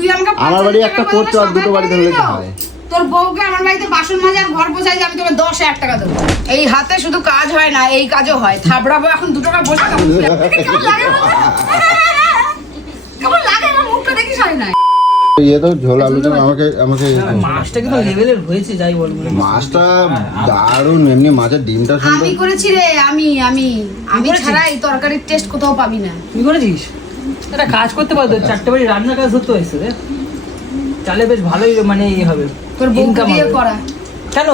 তুই আমাকে আমার বাড়ি একটা করছো আর দুটো বাড়ি ধরলে কি হয়? তোর বউকে আমার বাড়িতে বাসন মাজা আর ঘর পোছাই আমি তোকে 10,000 টাকা দেবো। এই হাতে শুধু কাজ হয় না, এই কাজও হয়। থাবড়াবো এখন 2 টাকা বসে কেমন লাগে কেমন লাগে না, মুখটা দেখিস হয় না। ये तो झोल आलू तो আমাকে মাছটা কিন্তু লেভেলের হয়েছে যাই বল। মাছটা দারুণ, এমনি মাছের ডিমটা আমি সুন্দর। করেছি রে, আমি ছাড়া এই তরকারির টেস্ট কোথাও পাবি না। তুই করেছিস? একটা কাজ করতে পারতো, 4টে বাড়ি রান্নার কাজ ধরতে হয়েছে রে। তাহলে বেশ ভালোই মানে ইয়ে হবে, তোর বউকে ইনকাম দিয়ে হবে। করা। কেন?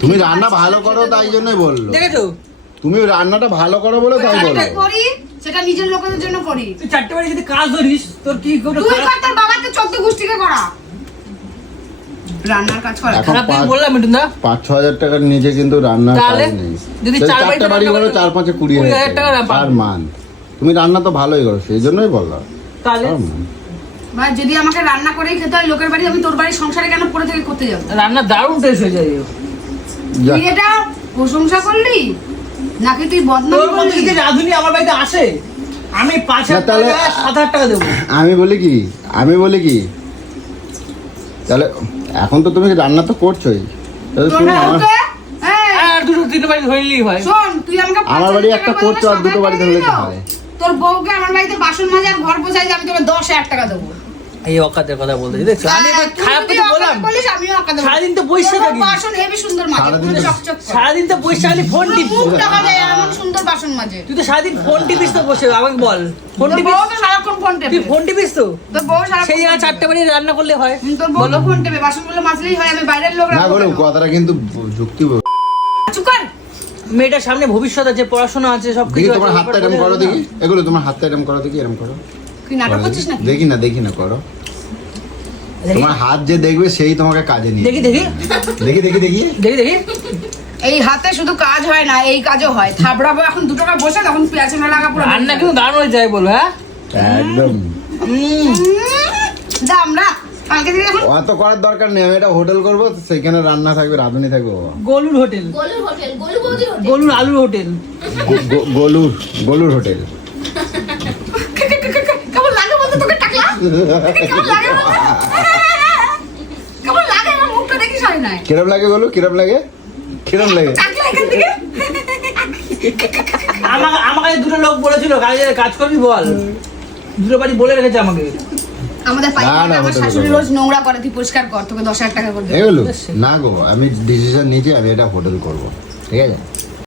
তুমি রান্না ভালো করো তাই জন্যই বললো। দেখেছো তুমি রান্নাটা ভালো করো বলে তাই বললো। যেটা করি সেটা নিজের লোকেদের জন্য করি। তুই 4টে বাড়ি যদি কাজ ধরিস তোর কি কোনো তুই কর, তোর বাবাকে 14 গোষ্ঠীকে করা রান্নার কাজ করা। এখন খারাপ কিছু 5 বললাম মিঠুন দা? 5-6 হাজার টাকার নিচে কিন্তু রান্নার তাহলে কাজ নেই। যদি যদি 4 চারটে বাড়ি করো 4-5-এ 20,000 টাকা পার মান্থ। তুমি রান্না তো ভালোই করো, সেই জন্যই বললাম। তাহলে ভাই যদি আমাকে রান্না করেই খেতে হয় লোকের বাড়ি, আমি তোর বাড়ির সংসারে কেন পড়ে থেকে করতে যাবো? রান্না দারুণ টেস্ট হয়ে যায়। তুই এটা প্রশংসা করলি নাকি তুই বদনাম তোর মধ্যে করলি? যদি রাঁধুনি আমার বাড়িতে আসে আমি 5,000 তাহলে টাকা 7,000 টাকা দেবো। আমি বলি কি তাহলে এখন তো তুমি রান্না তো করছোই, তাহলে তোর তুমি আমার বউকে, এই, আর 2-3 বাড়ি ধরলেই হয়। শোন, তুই আমাকে আমার 5,000 বাড়ি টাকা একটা বদলে করছো আর 2টো বাড়ি 7,000 ধরলে কি টাকা হয়? তোর বউকে আমার বাড়িতে বাসন মাজা আর ঘর পোছাই আমি তোকে 10,000 টাকা দেবো। এই অকাতের কথা বলতেছি দেখছো, আমি হ্যাঁ, একবার খারাপ তুই কিছু যদি বললাম? অকাত বলিস, আমিও অকাত বলবো। সারাদিন তো বসে তোর থাকি। বাসন হেবি সুন্দর মাজে, সারাদিন পুরো তো- চকচক করে। সারাদিন তো বসে খালি ফোন পুরো টিপি। মুখ টাকা যায় এমন সুন্দর বাসন মাজে। তুই তো সারাদিন ফোন টিপিস তো বসে, আমাকে বল ফোন তোর টিপিস? বউ তো সারাক্ষণ ফোন টেপে। তুই ফোন টিপিস তো? তোর বউ সারাক্ষণ সেই জায়গায় ফোন 4টে বাড়ি রান্না করলে হয়। টেপে। তোর বউ তো ফোন টেপে, বাসনগুলো মাজলেই হয়, আমি বাইরের লোক না রাখবো গো, কেন? কথাটা কিন্তু যুক্তি। চুপ কর। মেয়েটার সামনে ভবিষ্যৎ আছে, পড়াশোনা আছে, সব দেখি কিছু তোমার আছে। হাতটা এরম করো দেখি, এগুলো তোমার হাতটা এরম করো দেখি, এরম করো। তুই নাটক করছিস নাকি? দেখি না করো। দেখি তোমার হাত যে দেখবে সেই তোমাকে কাজে নিয়ে দেখি দেখি দেখি দেখি দেখি দেখি দেখি। এই হাতে শুধু কাজ হয় না, এই কাজও হয়। থাবড়াবো এখন 2 টাকা বসে, তখন পেঁয়াজ লাগা পুরো রান্না কিন্তু দারুণ হয়ে যায় বলবো। হ্যাঁ একদম। দাম রাখ, কালকে থেকে এখন অত করার দরকার নেই, আমি একটা হোটেল করবো, সেখানে রান্না থাকবে, রাঁধুনি থাকবে বাবা। গোলুর হোটেল, গোলুর হোটেল, গোলু বৌদির হোটেল। গোলুর আলুর হোটেল। গোলুর হোটেল। কেমন লাগে বলতো তোকে টাকলা? কেমন লাগে বলতো? কেমন লাগে না, মুখটা দেখিস হয় না। কিরম লাগে গোলু, কিরম লাগে? টাকলা এখান থেকে। আমাকে 2টো লোক বলেছিল কাজ করবি বল, 2টো বাড়ি বলে রেখেছে আমাকে। আমাদের না, পাইখানা আমার হোটেলে শাশুড়ি করবো। রোজ নোংরা করে, তুই পরিষ্কার কর, তোকে 10,000 টাকা করে দেবো। এগুলো না গো, আমি ডিসিশন নিয়েছি, আমি এটা হোটেল করবো, ঠিক আছে?